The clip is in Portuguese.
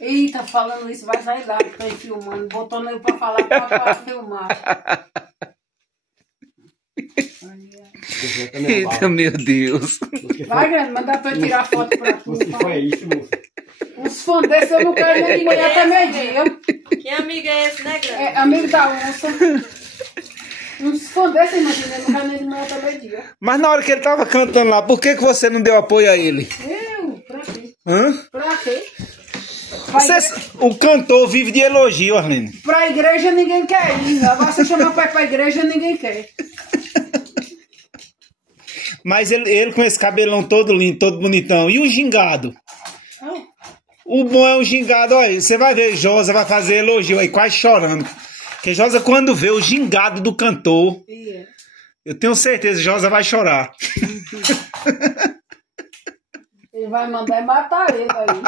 Eita, falando isso, vai sair lá que tá aí filmando. Botou nele pra falar pra filmar. Eita, meu Deus. Vai, grande, mandar pra eu tirar foto pra tu. Você foi isso, moça? Uns fãs desses eu não quero nem de manhã até meio-dia. Que amigo é esse, né, grande? É amigo da onça. Uns fãs desses, imagina, eu não quero nem de manhã até meio-dia. Mas na hora que ele tava cantando lá, por que você não deu apoio a ele? Pra quê? Hã? Pra quê? O cantor vive de elogio, Arlene. Pra igreja ninguém quer ir. Agora você chama pra igreja ninguém quer. Mas ele com esse cabelão todo lindo, todo bonitão. E o gingado? O bom é o gingado, olha. Você vai ver, Josa vai fazer elogio aí, quase chorando. Porque Josa, quando vê o gingado do cantor, eu tenho certeza, Josa vai chorar. Ele vai mandar matar ele aí.